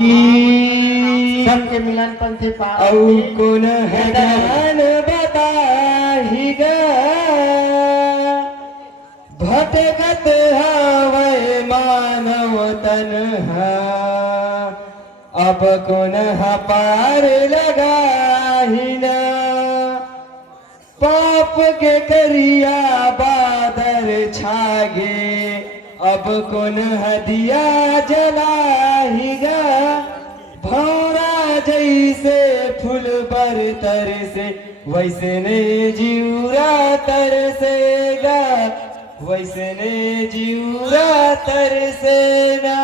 सबके मिलन पंथी औ कोन है दान बताही ग भटकत हवै मानव तन अब कोन पार लगाही न पाप के करिया बादर छागे अब कोन दिया जलाही गा भौरा जैसे फूल पर तरसे वैसे ने जीवरा तरसेगा वैसे ने जीवरा तरसेना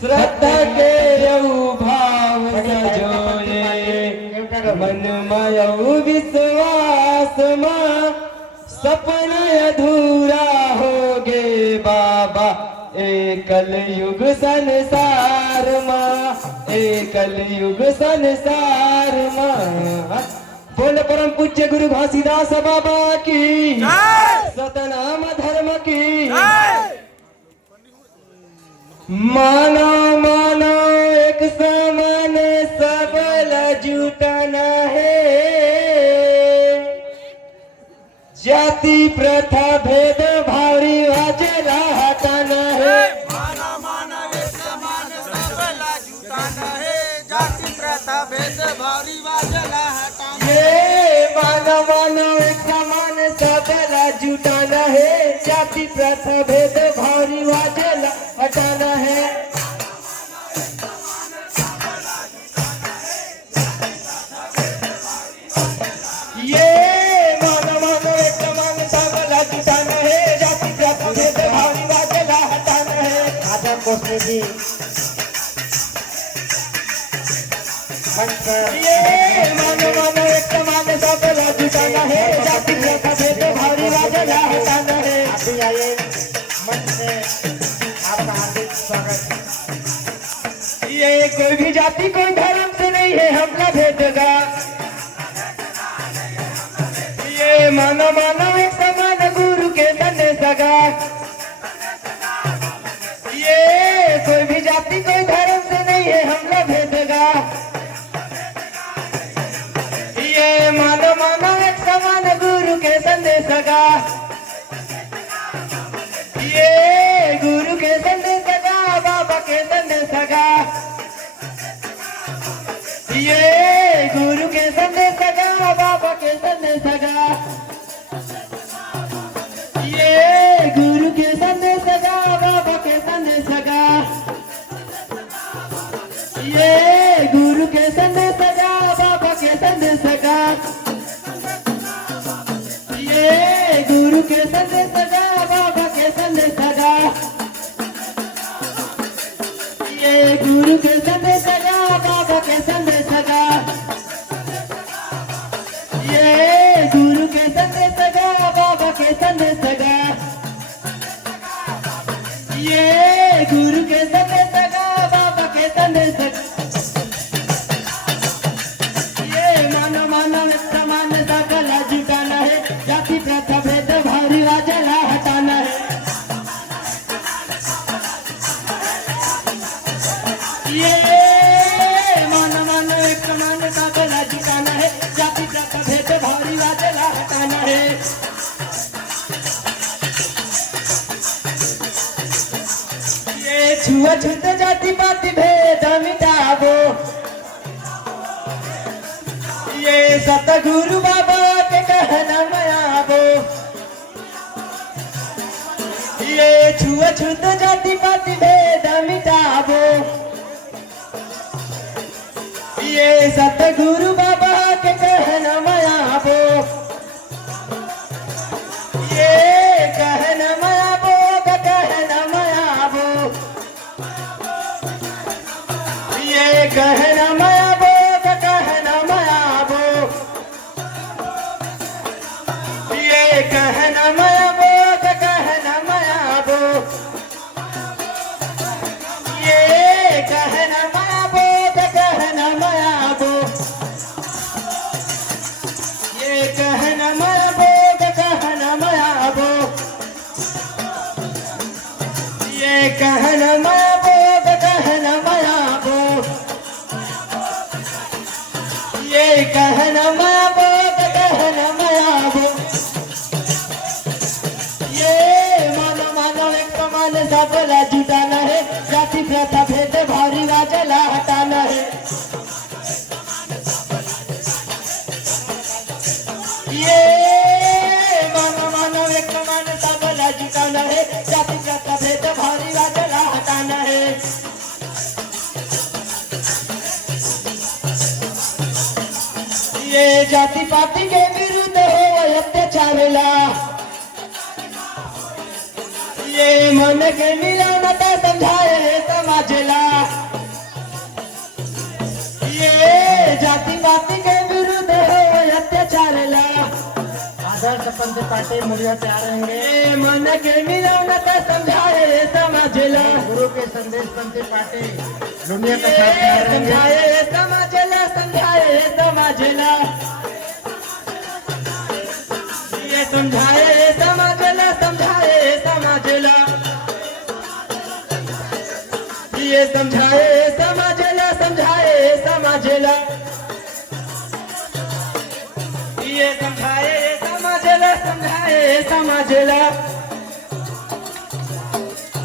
श्रद्धा के यऊ भाव सजोए मन मयऊ विश्वास मां सपना अधूरा हो गे बाबा एकल युग संसार मां एकल युग संसार मां। बोल परम पूज्य गुरु घासीदास बाबा की सतनाम धर्म की मानो मानो एक समान सबल जुटना है जाति प्रथा भेद भारी वाजला हटाना है मानव मानव एक समान सबला जुटाना है जाति प्रथा भेद भारी वाजला हटाना ये मानव मानव एक समान सबला जुटाना है जाति प्रथा भेद भारी वाजला हटाना है ये जी ये मानो मानो एक समान सबला जुटाना है जाति प्रथा भेद भारी वाजला हटाना है। अभी आइए मंच में आपका हार्दिक स्वागत। ये कोई भी जाति कोई धर्म से नहीं है हमका भेदगा ये मानो मानो एक समान गुरु के तने सगा ये कोई भी जाति कोई धर्म से नहीं है हमला भेदगा ये मानो मानो एक समान गुरु के संदेश गा ये गुरु के संदेश गा बाबा के संदेश गा ये गुरु के संदेश गा बाबा के संदेश गा ये गुरु के संदेश गा बाबा के संदेश गा ये गुरु के संदेश गा बाबा के संदेश गा ये गुरु के संदेश गा बाबा के संदेश गा ये गुरु के संदेश गा बाबा के संदेश गा ये गुरु के संदेश गा बाबा के संदेश गा ये गुरु के संदेश गा बाबा के संदेश ये मानो मानो समान सकला जुटाना है जाति प्रथा भेद भारी वाजला हटाना है ये मानो मानो एक समान सकला जुटाना है जाति प्रथा भेद भारी वाजला हटाना है। ये छुआछूत जाति पाति भेद मिटाबो ये सतगुरु बाबा के कहना मयाबो ये छुआछूत जाति पाति भेद मिटाबो ये सतगुरु बाबा के कहना मयाबो ये कहना मयाबो का कहना मयाबो ये कहना मयाबो का कहना मयाबो ये कहना मयाबो का कहना मयाबो ये कहना मयाबो का कहना मयाबो ये कहना मयाबो का कहना मयाबो ये कहना मयाबो का कहना मयाबो ये जाति पाति के विरुद्ध हो अत्याचारला, ये मन के मिलावट समझाए समाजला, ये जाति पाति के विरुद्ध हो अत्याचारला, आदर्श पंथ पार्टी मुड़िया से आ रहेंगे। ये मन के मिलावट समझाए समाजला, गुरु के संदेश पंथी पार्टी दुनिया का साथ में आ रहेंगे। समझाए समाजला, समझाए समाजला, ये समझाए समाजला, समझाए समाजला, ये समझाए समाजला, समझाए समाजला, ये समझाए समाजला, समझाए समाजला,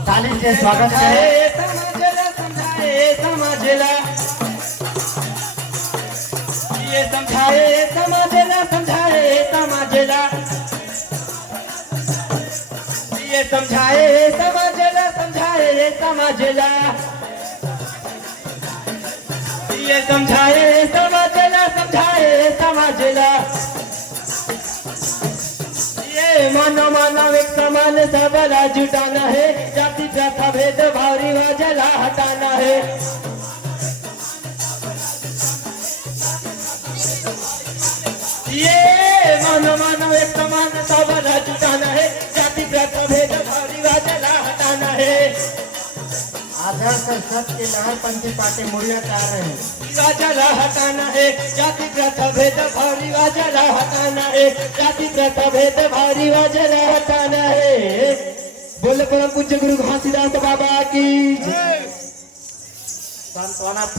ताली से स्वागत है। समझाए समझाए समाजला, ये समझाए समाजला, समझाए समाजला, ये समझाए समाजला, समझाए समाजला, ये समझाए समाजला, समझाए समाजला, ये मानव मानव एक समान सबला जुटाना है, जाति प्रथा भेद भाव रिवाज ला हटाना है, ये मानव मानव एक समान सबला जुटाना है, जाति प्रथा भेद भाव रिवाज ला हटाना है, आदर्श सत्य की लहर पंथी पार्टी मुड़िया से आ रहे हैं। रिवाज ला हटाना है, जाति प्रथा भेद भाव रिवाज ला हटाना है, जाति प्रथा भेद भाव रिवाज ला हटाना है। बोले परम पूज्य गुरु घासीदास बाबा की जय। सांत्वना